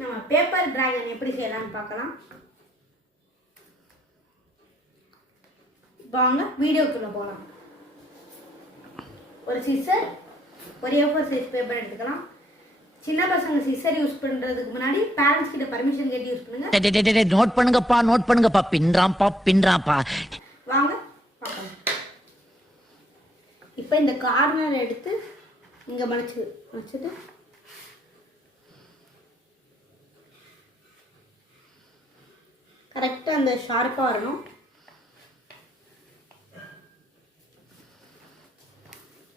நம்ம paper dragon எப்படி செய்யலாம்னு பார்க்கலாம். வாங்க வீடியோக்குள்ள போகலாம் ஒரு சிசர் ஒரு ஏஃபோர் சைஸ் பேப்பர் எடுத்துக்கலாம். சின்ன பசங்க சிசர் யூஸ் பண்றதுக்கு முன்னாடி பேரண்ட்ஸ் கிட்ட பர்மிஷன் கேட்டு யூஸ் பண்ணுங்க. நோட் பண்ணுங்கப்பா நோட் பண்ணுங்கப்பா. பின்றாம்பா பின்றாம்பா வாங்க பார்க்கலாம். இப்போ இந்த கார்னர் எடுத்து இங்கே மடிச்சு மடிச்சுட்டு கரெக்டாக அந்த ஷார்ப்பாக வரணும்.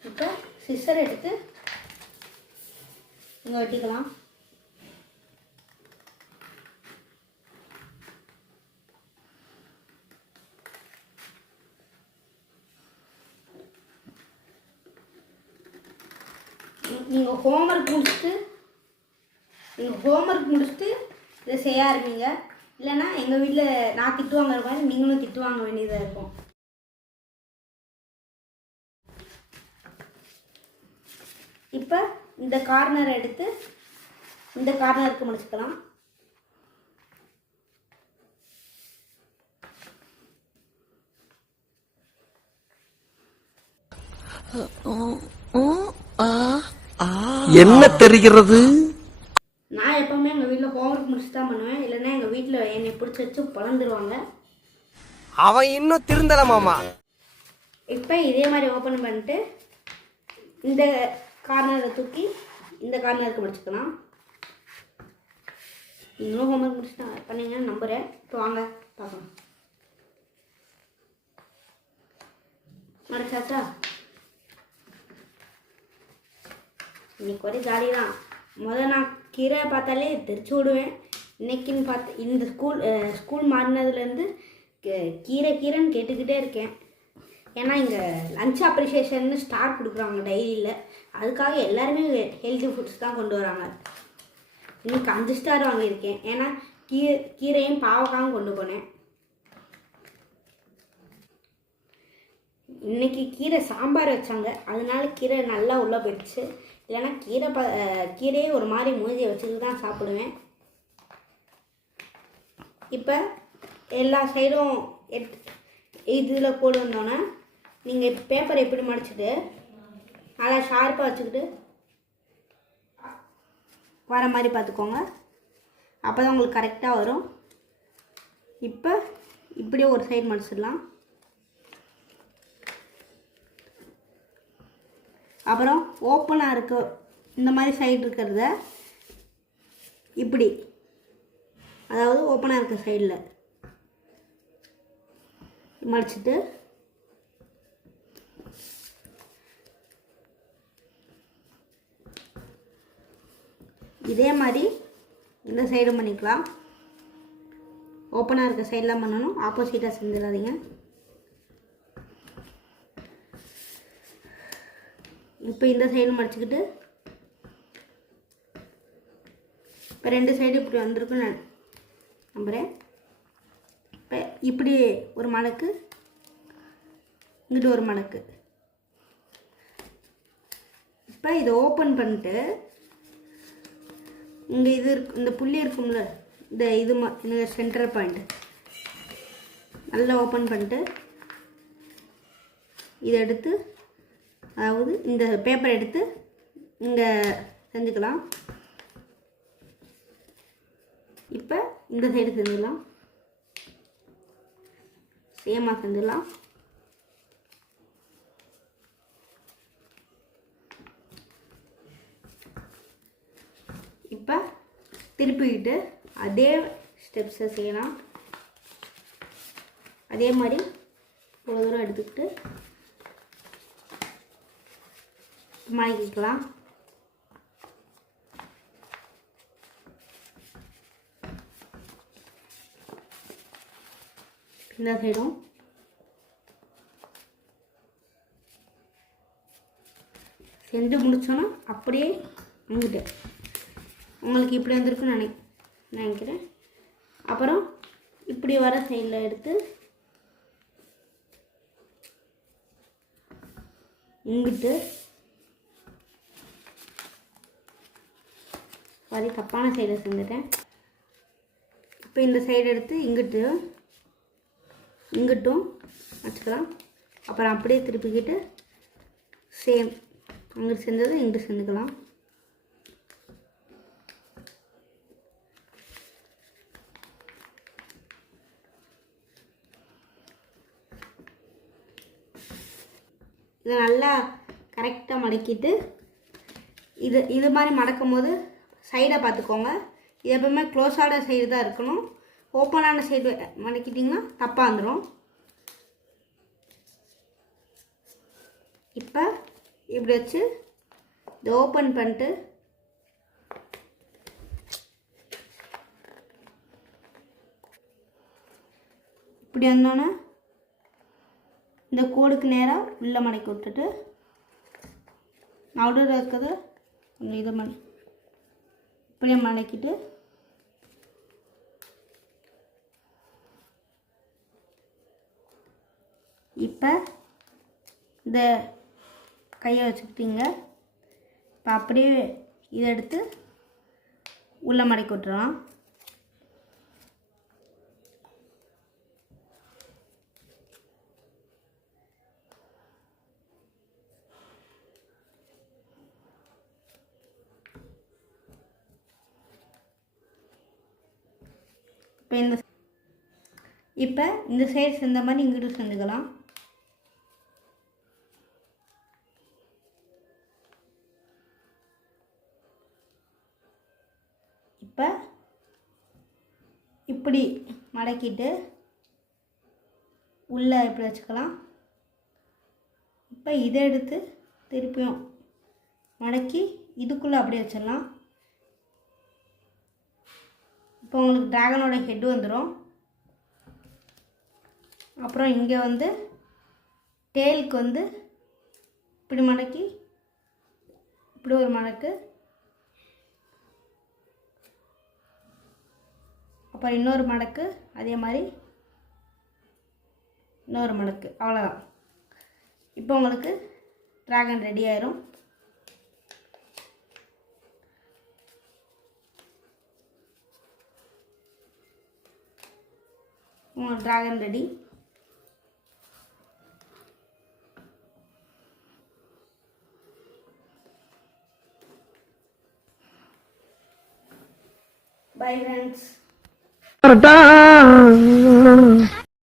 இப்போ சிசர் எடுத்து இங்கே வெட்டிக்கலாம். நீங்கள் ஹோம்ஒர்க் முடிச்சுட்டு நீங்கள் ஹோம்ஒர்க் முடிச்சுட்டு இதை செய்ய ஆரம்பிங்க. இல்லைன்னா எங்கள் வீட்டில் நான் திட்டு வாங்குற மாதிரி நீங்களும் திட்டு வாங்க வேண்டியதாக இருக்கும். இப்போ இந்த கார்னரை எடுத்து இந்த கார்னருக்கு முடிச்சுக்கலாம். என்ன தெரிகிறது நான் எப்போவுமே எங்கள் வீட்டில் ஹோம்ஒர்க் முடிச்சு தான் பண்ணுவேன் இல்லைன்னா எங்கள் வீட்டில் வச்சு பழந்துருவாங்க. அவன் இன்னும் திருந்தல மாமா. இப்போ இதே மாதிரி ஓப்பன் பண்ணிட்டு இந்த கார்னரை தூக்கி இந்த கார்னருக்கு முடிச்சுக்கலாம். நீங்களும் ஹோம்ஒர்க் முடிச்சுட்டா பண்ணீங்கன்னு நம்புகிறேன் இப்போ வாங்க பார்க்கலாம். மடிச்சாச்சா இன்னைக்கு ஒரே ஜாலி தான் முதல் நான் கீரை பார்த்தாலே தெரிச்சு விடுவேன் இன்றைக்கின்னு பார்த்து இந்த ஸ்கூல் ஸ்கூல் மாறினதுலேருந்து கீரை கீரைன்னு கேட்டுக்கிட்டே இருக்கேன். ஏன்னா இங்கே லஞ்ச் அப்ரிஷியேஷன் ஸ்டார் கொடுக்குறாங்க டைரியில் அதுக்காக எல்லாருமே ஹெல்தி ஃபுட்ஸ் தான் கொண்டு வராங்க. இன்னைக்கு அஞ்சு ஸ்டார் வாங்கியிருக்கேன். ஏன்னா கீரை கீரையும் பாவக்காயும் கொண்டு போனேன். இன்னைக்கு கீரை சாம்பார் வச்சாங்க. அதனால கீரை நல்லா உள்ளே போயிடுச்சு. இல்லைன்னா கீரை ப கீரையே ஒரு மாதிரி மூஞ்சியை வச்சுட்டு தான் சாப்பிடுவேன். இப்போ எல்லா சைடும் எட் இதில் போடு வந்தோன்னே நீங்கள் பேப்பர் எப்படி மடிச்சுட்டு நல்லா ஷார்ப்பாக வச்சுக்கிட்டு வர மாதிரி பார்த்துக்கோங்க. அப்போ தான் உங்களுக்கு கரெக்டாக வரும். இப்போ இப்படியே ஒரு சைடு மடிச்சிடலாம். அப்புறம் ஓப்பனாக இருக்க இந்த மாதிரி சைடு இருக்கிறத இப்படி அதாவது ஓப்பனாக இருக்க சைடில் மடிச்சிட்டு. இதே மாதிரி இந்த சைடும் பண்ணிக்கலாம். ஓப்பனாக இருக்க சைடெலாம் பண்ணணும். ஆப்போசிட்டாக செஞ்சிடாதீங்க. இப்போ இந்த சைடு மடிச்சுக்கிட்டு. இப்போ ரெண்டு சைடு இப்படி வந்திருக்குன்னு நான் நம்புகிறேன் இப்போ இப்படி ஒரு மடக்கு இங்கிட்டு ஒரு மடக்கு. இப்போ இதை ஓப்பன் பண்ணிட்டு இங்கே இது இருக்கு இந்த புள்ளி இருக்கும்ல இந்த இது மா இந்த சென்டர் பாயிண்ட்டு நல்லா ஓப்பன் பண்ணிட்டு இதை எடுத்து அதாவது இந்த பேப்பர் எடுத்து இங்கே செஞ்சுக்கலாம். இப்போ இந்த சைடு செஞ்சிடலாம் சேமாக செஞ்சிடலாம். இப்போ திருப்பிக்கிட்டு அதே ஸ்டெப்ஸை செய்யலாம். அதே மாதிரி இவ்வளோ தூரம் எடுத்துக்கிட்டு மடக்கிக்கலாம் இந்த சைடும் செஞ்சு முடித்தோன்னா அப்படியே அங்கிட்டு உங்களுக்கு இப்படி வந்திருக்குன்னு நினை நினைக்கிறேன். அப்புறம் இப்படி வர சைடில் எடுத்து இங்கிட்டு பாதி தப்பான சைடில் செஞ்சுட்டேன். இப்போ இந்த சைடு எடுத்து இங்கிட்டு இங்கிட்டும் வச்சுக்கலாம். அப்புறம் அப்படியே திருப்பிக்கிட்டு சேம் அங்கிட்டு சேர்ந்தது இங்கிட்டு செஞ்சுக்கலாம் இதை நல்லா கரெக்டாக மடக்கிட்டு இது இது மாதிரி மடக்கும் போது சைடை பார்த்துக்கோங்க. இது எப்பவுமே க்ளோஸான சைடு தான் இருக்கணும். ஓப்பனான சைடு மடக்கிட்டிங்கன்னா தப்பாக வந்துடும் இப்போ இப்படி வச்சு இதை ஓப்பன் பண்ணிட்டு இப்படி வந்தோன்னே இந்த கோடுக்கு நேராக உள்ளே மடக்கி விட்டுட்டு நடுவில் இருக்கிறது கொஞ்சம் இதை மணி இப்படியே மடக்கிட்டு இப்போ இந்த கையை வச்சுக்கிட்டீங்க. இப்போ அப்படியே இதை எடுத்து உள்ளே மடக்கி விட்டுறோம். இப்போ இந்த இப்போ இந்த சைடு சேர்ந்த மாதிரி இங்கிட்டு செஞ்சுக்கலாம் இப்போ இப்படி மடக்கிட்டு உள்ளே இப்படி வச்சுக்கலாம். இப்போ இதை எடுத்து திருப்பியும் மடக்கி இதுக்குள்ளே அப்படியே வச்சிடலாம். இப்போ உங்களுக்கு ட்ராகனோட ஹெட் வந்துடும் அப்புறம் இங்கே வந்து டேலுக்கு வந்து இப்படி மடக்கி இப்படி ஒரு மடக்கு அப்புறம் இன்னொரு மடக்கு அதே மாதிரி இன்னொரு மடக்கு. அவ்வளோதான் இப்போ உங்களுக்கு ட்ராகன் ரெடி ஆயிரும். Dragon ready bye friends Da-da-da!